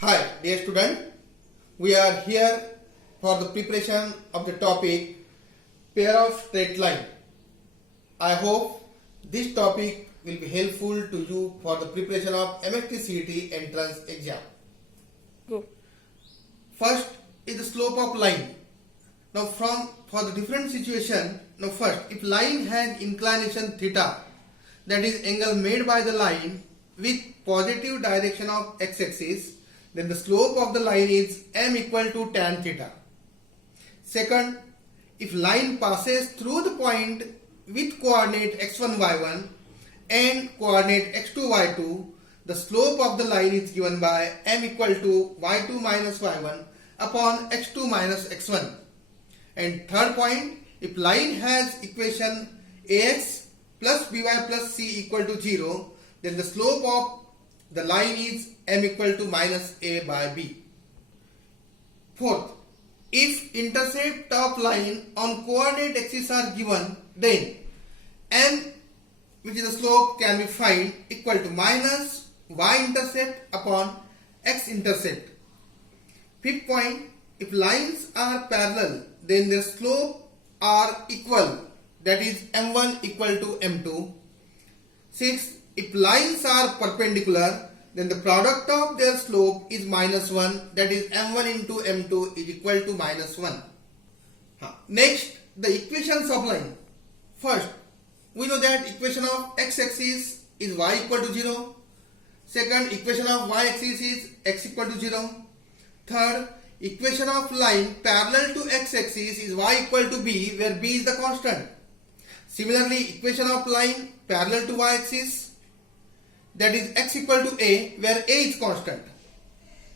Hi, dear student. We are here for the preparation of the topic pair of straight line. I hope this topic will be helpful to you for the preparation of MST CET entrance exam. Go. First is the slope of line. Now for the different situation, first if line has inclination theta, that is angle made by the line with positive direction of x-axis, then the slope of the line is m equal to tan theta. Second, if line passes through the point with coordinate x1 y1 and coordinate x2 y2, the slope of the line is given by m equal to y2 minus y1 upon x2 minus x1. And third point, if line has equation ax plus by plus c equal to 0, then the slope of the line is m equal to minus a by b. Fourth, if intercept of line on coordinate axis are given, then m, which is the slope, can be found equal to minus y-intercept upon x-intercept. Fifth point, if lines are parallel, then their slope are equal, that is m1 equal to m2. Sixth, if lines are perpendicular, then the product of their slope is minus 1, that is m1 into m2 is equal to minus 1. Next, the equations of line. First, we know that equation of x-axis is y equal to 0. Second, equation of y-axis is x equal to 0. Third, equation of line parallel to x-axis is y equal to b, where b is the constant. Similarly, equation of line parallel to y-axis, that is x equal to a, where a is constant.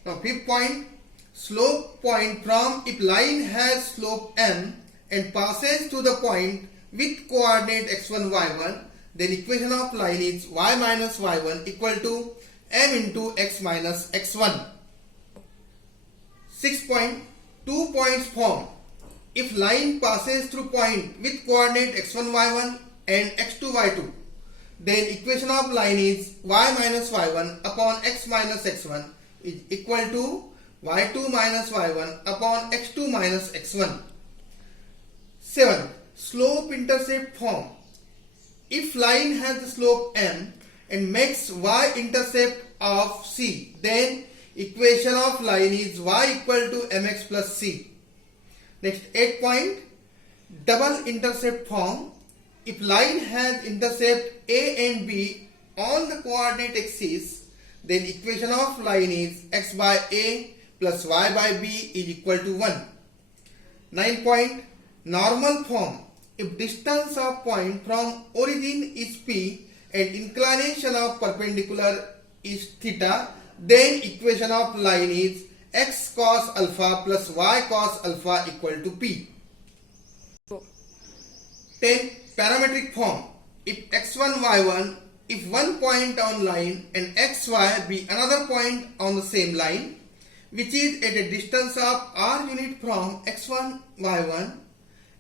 Now fifth point, slope point from if line has slope m and passes to the point with coordinate x1 y1, then equation of line is y minus y1 equal to m into x minus x1. Sixth point, 2 points form if line passes through point with coordinate x1 y1 and x2 y2, then equation of line is y minus y1 upon x minus x1 is equal to y2 minus y1 upon x2 minus x1. 7. Slope intercept form. If line has the slope m and makes y-intercept of c, then equation of line is y equal to mx plus c. Next, 8 point, double intercept form. If line has intercept a and b on the coordinate axis, then equation of line is x by a plus y by b is equal to 1. 9 point, normal form. If distance of point from origin is p and inclination of perpendicular is theta, then equation of line is x cos alpha plus y cos alpha equal to p. 10. Parametric form. If x1 y1, if one point on line and xy be another point on the same line, which is at a distance of r unit from x1 y1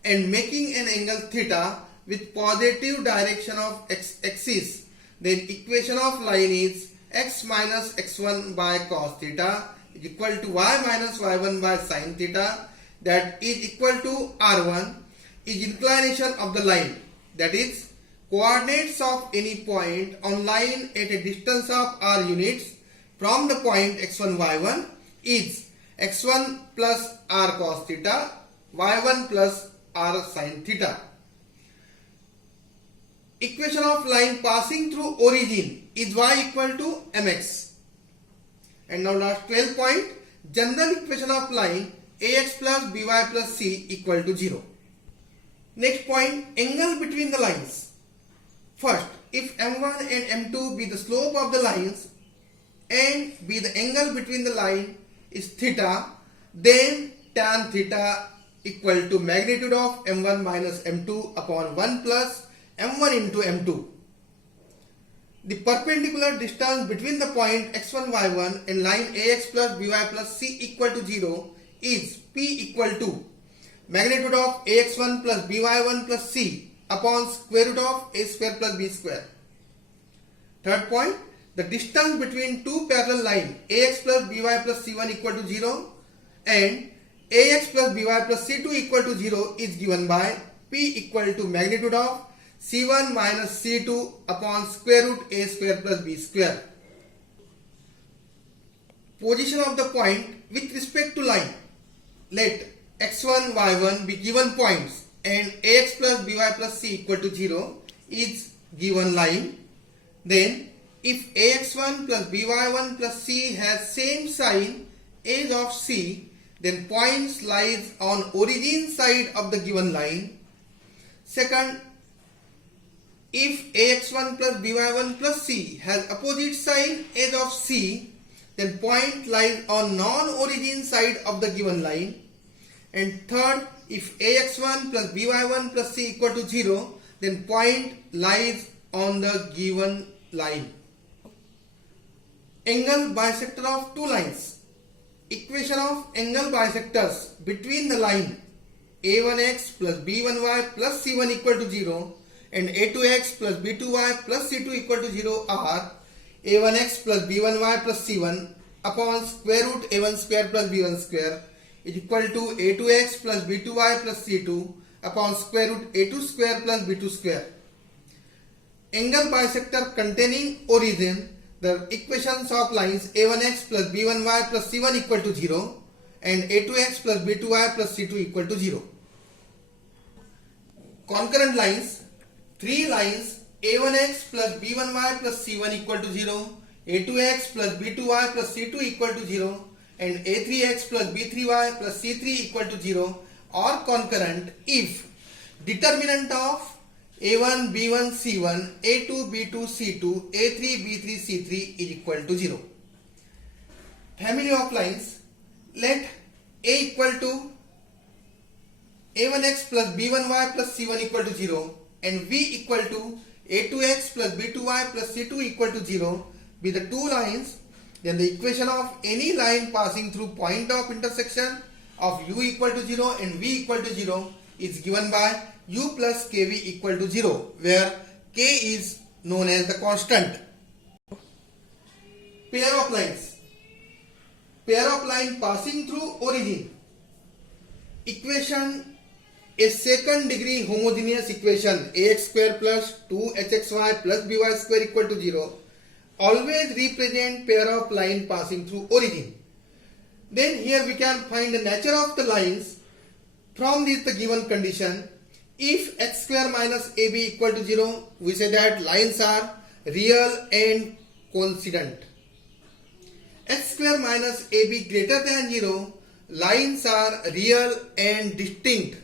and making an angle theta with positive direction of x-axis, then equation of line is x minus x1 by cos theta is equal to y minus y1 by sin theta, that is equal to r1 is inclination of the line, that is coordinates of any point on line at a distance of r units from the point x1 y1 is x1 plus r cos theta, y1 plus r sin theta. Equation of line passing through origin is y equal to mx. And now last 12 point, general equation of line ax plus by plus c equal to 0. Next point, angle between the lines. First, if m1 and m2 be the slope of the lines and be the angle between the line is theta, then tan theta equal to magnitude of m1 minus m2 upon 1 plus m1 into m2. The perpendicular distance between the point x1 y1 and line ax plus by plus c equal to 0 is p equal to magnitude of ax1 plus by1 plus c upon square root of a square plus b square. Third point, the distance between two parallel lines ax plus by plus c1 equal to 0 and ax plus by plus c2 equal to 0 is given by p equal to magnitude of c1 minus c2 upon square root a square plus b square. Position of the point with respect to line. Let x1, y1 be given points and ax plus by plus c equal to 0 is given line. Then if ax1 plus by1 plus c has same sign as of c, then points lies on origin side of the given line. Second, if ax1 plus by1 plus c has opposite sign as of c, then point lies on non-origin side of the given line. And third, if ax1 plus by1 plus c equal to 0, then point lies on the given line. Angle bisector of two lines. Equation of angle bisectors between the line a1x plus b1y plus c1 equal to 0 and a2x plus b2y plus c2 equal to 0 are a1x plus b1y plus c1 upon square root a1 square plus b1 square is equal to a2x plus b2y plus c2 upon square root a2 square plus b2 square. Angle bisector containing origin, the equations of lines a1x plus b1y plus c1 equal to 0 and a2x plus b2y plus c2 equal to 0. Concurrent lines, three lines a1x plus b1y plus c1 equal to 0, a2x plus b2y plus c2 equal to 0 and a3x plus b3y plus c3 equal to 0 are concurrent if determinant of a1 b1 c1, a2 b2 c2, a3 b3 c3 is equal to 0. Family of lines, let a equal to a1x plus b1y plus c1 equal to 0 and v equal to a2x plus b2y plus c2 equal to 0 be the two lines, then the equation of any line passing through point of intersection of u equal to 0 and v equal to 0 is given by u plus kv equal to 0, where k is known as the constant. Pair of lines. Pair of line passing through origin. Equation, a second degree homogeneous equation ax square plus 2hxy plus by square equal to 0 always represent pair of line passing through origin. Then here we can find the nature of the lines from this the given condition. If x square minus ab equal to 0, we say that lines are real and coincident. X square minus ab greater than 0, lines are real and distinct.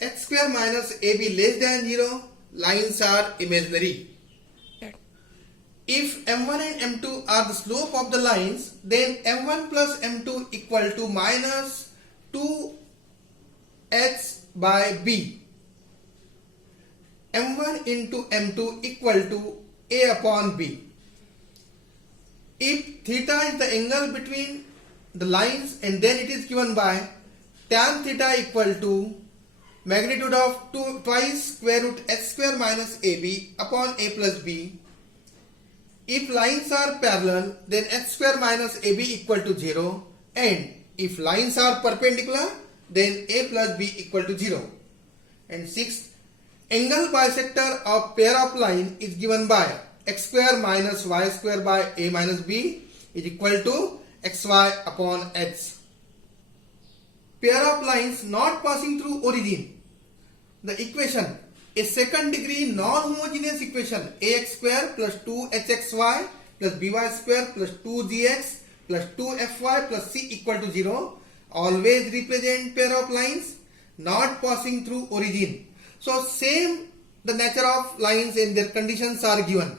X square minus ab less than 0, lines are imaginary. If m1 and m2 are the slope of the lines, then m1 plus m2 equal to minus 2h by b. m1 into m2 equal to a upon b. If theta is the angle between the lines, and then it is given by tan theta equal to magnitude of 2 twice square root x square minus ab upon a plus b. If lines are parallel, then x square minus ab equal to 0, and if lines are perpendicular, then a plus b equal to 0. And sixth, angle bisector of pair of line is given by x square minus y square by a minus b is equal to xy upon h. Pair of lines not passing through origin. The equation, a second degree non-homogeneous equation ax square plus 2hxy plus by square plus 2gx plus 2fy plus c equal to 0 always represent pair of lines not passing through origin. So same the nature of lines and their conditions are given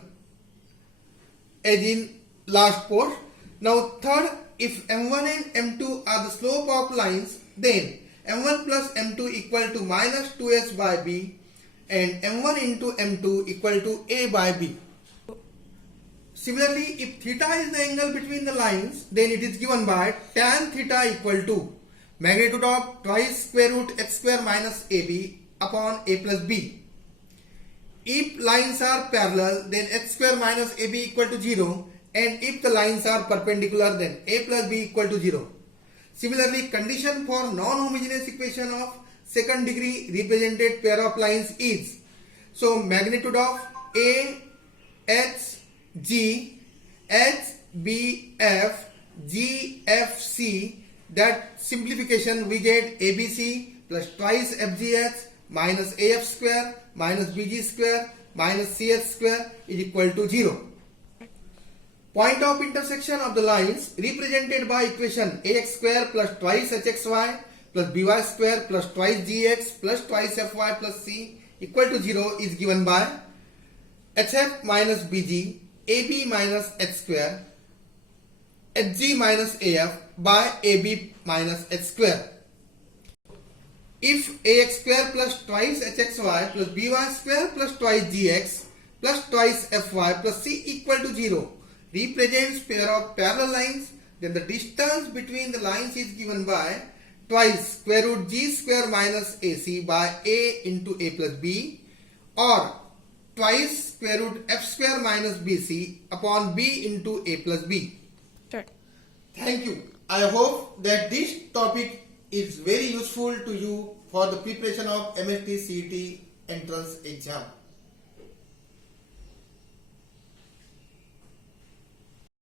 as in last post. Now third, if m1 and m2 are the slope of lines, then m1 plus m2 equal to minus 2s by b and m1 into m2 equal to a by b. Similarly, if theta is the angle between the lines, then it is given by tan theta equal to magnitude of twice square root x square minus ab upon a plus b. if lines are parallel, then h square minus ab equal to 0, and if the lines are perpendicular, then a plus b equal to 0. Similarly, condition for non-homogeneous equation of second degree represented pair of lines is, so magnitude of a h g h b f g f c, that simplification we get abc plus twice fgh minus af square minus bg square minus ch square is equal to 0. Point of intersection of the lines represented by equation ax square plus twice hxy plus by square plus twice gx plus twice fy plus c equal to 0 is given by hf minus bg, ab minus h square, hg minus af by ab minus h square. If ax square plus twice hxy plus by square plus twice gx plus twice fy plus c equal to 0 represents pair of parallel lines, then the distance between the lines is given by twice square root g square minus ac by a into a plus b, or twice square root f square minus bc upon b into a plus b. Sure. Thank you. I hope that this topic is very useful to you for the preparation of MST CET entrance exam.